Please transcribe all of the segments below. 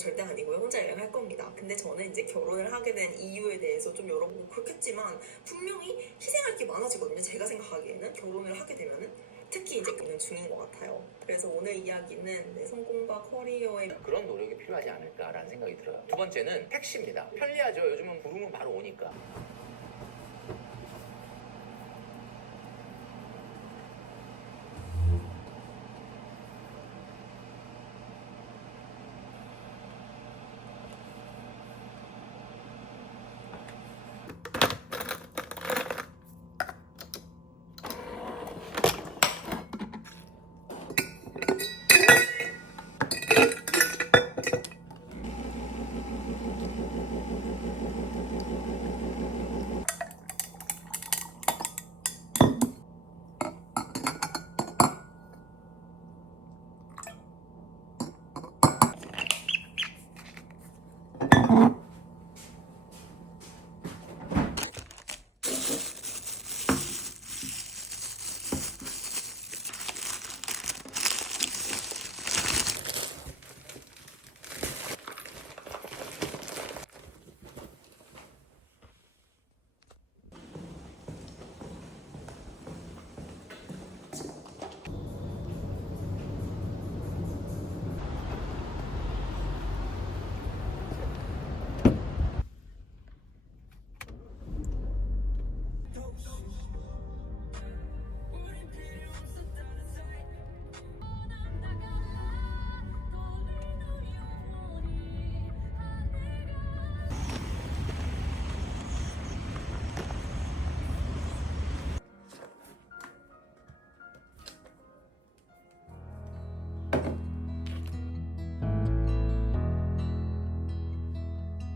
절대 아니고요. 혼자 여행할 겁니다. 근데 저는 이제 결혼을 하게 된 이유에 대해서 좀 여러분 그렇겠지만 분명히 희생할 게 많아지거든요. 제가 생각하기에는 결혼을 하게 되면은 특히 이제 있는 중인 것 같아요. 그래서 오늘 이야기는 성공과 커리어의 그런 노력이 필요하지 않을까라는 생각이 들어요. 두 번째는 택시입니다. 편리하죠. 요즘은 부르면 바로 오니까.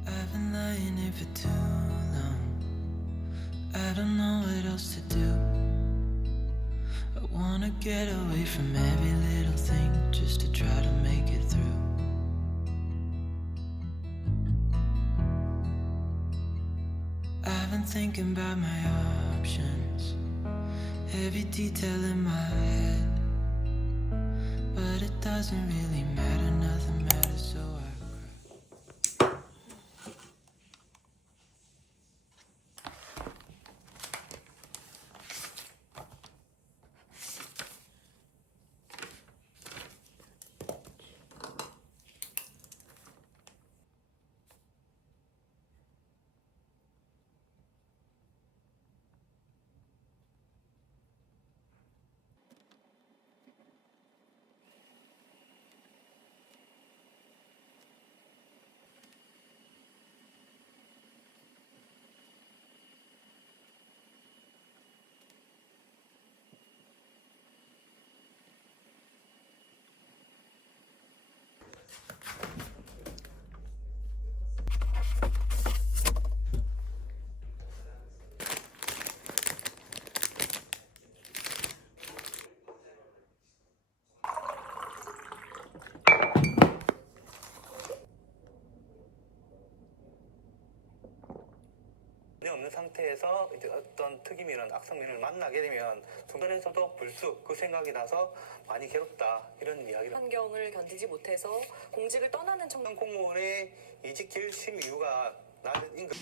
I've been lying here for too long. I don't know what else to do. I wanna get away from every little thing just to try to make it through. I've been thinking about my options, every detail in my head, but it doesn't really matter, nothing matters, so I cry. 없는 상태에서 이제 어떤 특임이나 악성민을 만나게 되면 중간에서도 불쑥 그 생각이 나서 많이 괴롭다 이런 이야기를. 환경을 견디지 못해서 공직을 떠나는 청년 공무원의 이직 결심 이유가 나는 임금.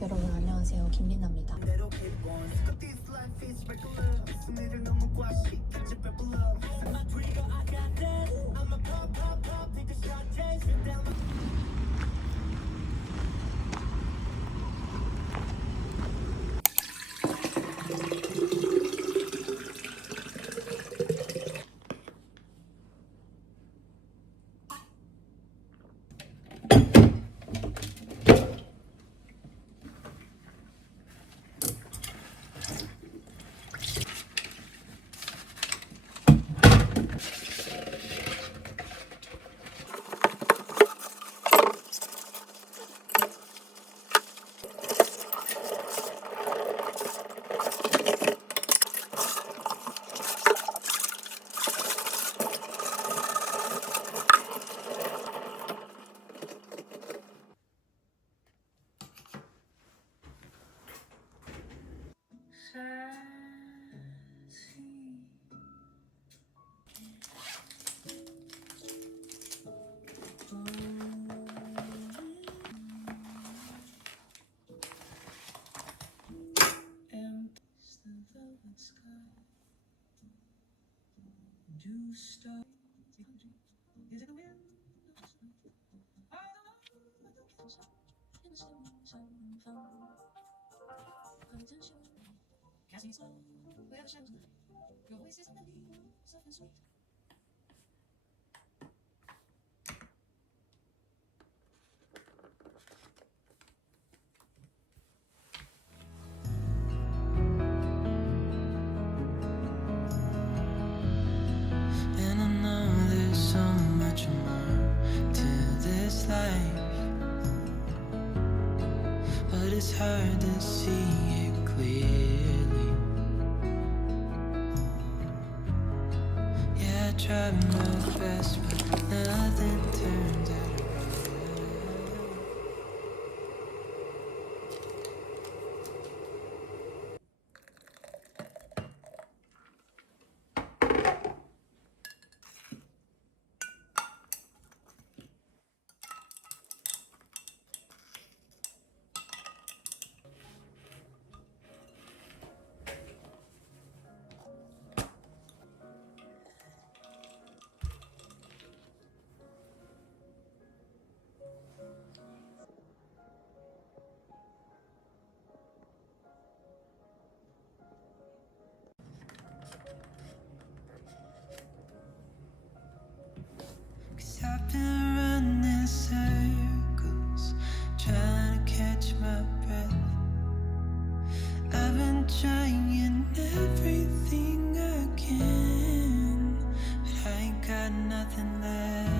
여러분 안녕하세요, 김민나입니다. And I know there's so much more to this life, but it's hard to see it clearly. Yeah, I tried my best, but nothing turns out right. Cause I've been running circles, trying to catch my breath. I've been trying everything I can, but I ain't got nothing left.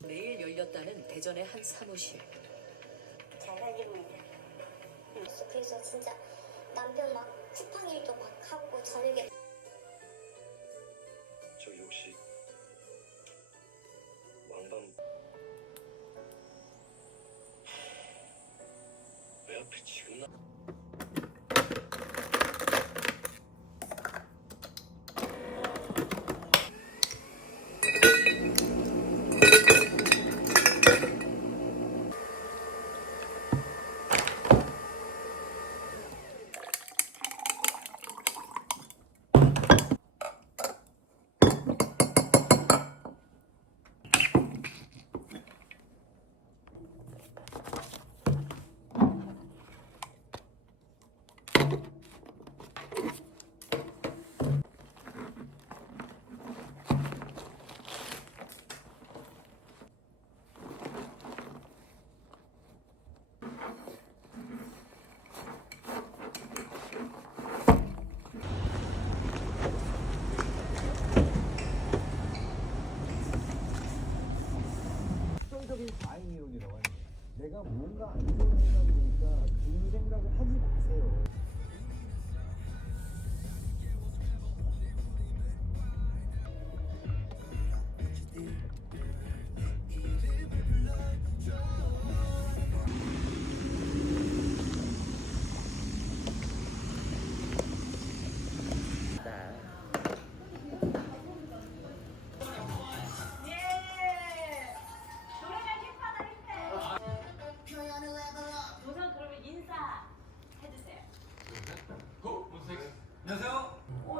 매일 열렸다는 대전의 한 사무실. 잘 살기만 해. 그래서 진짜 남편 막 쿠팡일도 막 하고 저녁에 저기 혹시 왕밤 왜 하필 지금 나? 긍정적인 과잉 이론이라고 하는 거예요. 내가 뭔가 안 좋은 생각이 드니까 그 생각을 하지 마세요.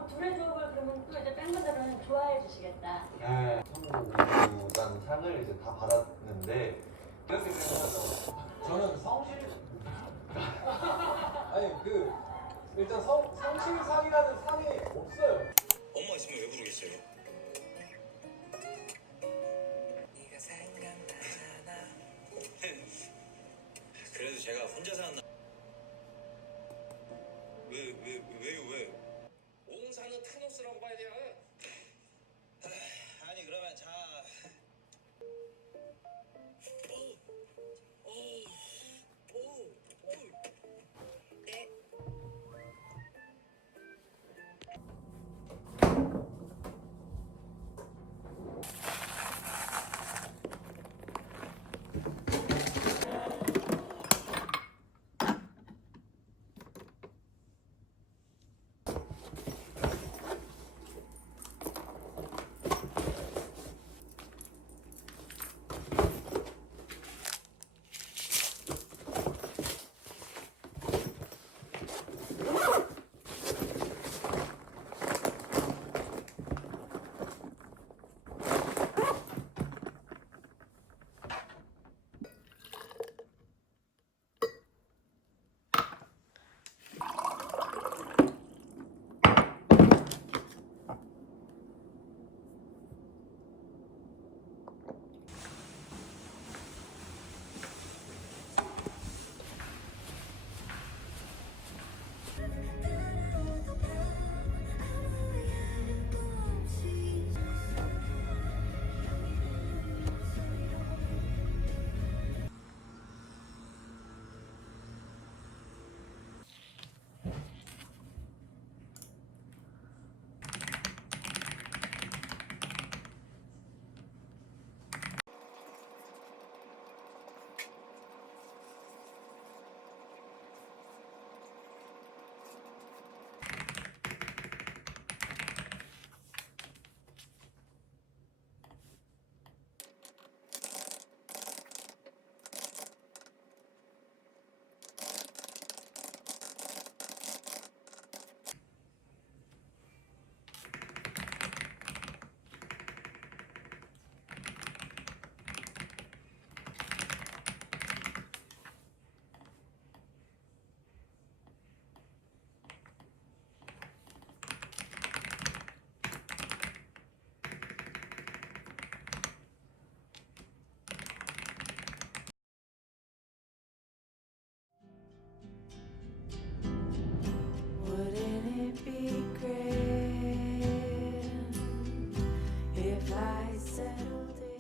둘의 조합을 그러면 또 이제 팬분들은 좋아해 주시겠다. 네, 성공이라는 상을 이제 다 받았는데 이렇게 생각하죠. 저는 성실 아니 그 일단 성실상이라는 상이 없어요. 엄마 있으면 왜 부르겠어요? 네가 생각나잖아. 그래도 제가 혼자 사는 왜요? 옹사는 타노스라고 봐야 돼요. 아니 그러면 자. 네. Wouldn't it be great if I settled it?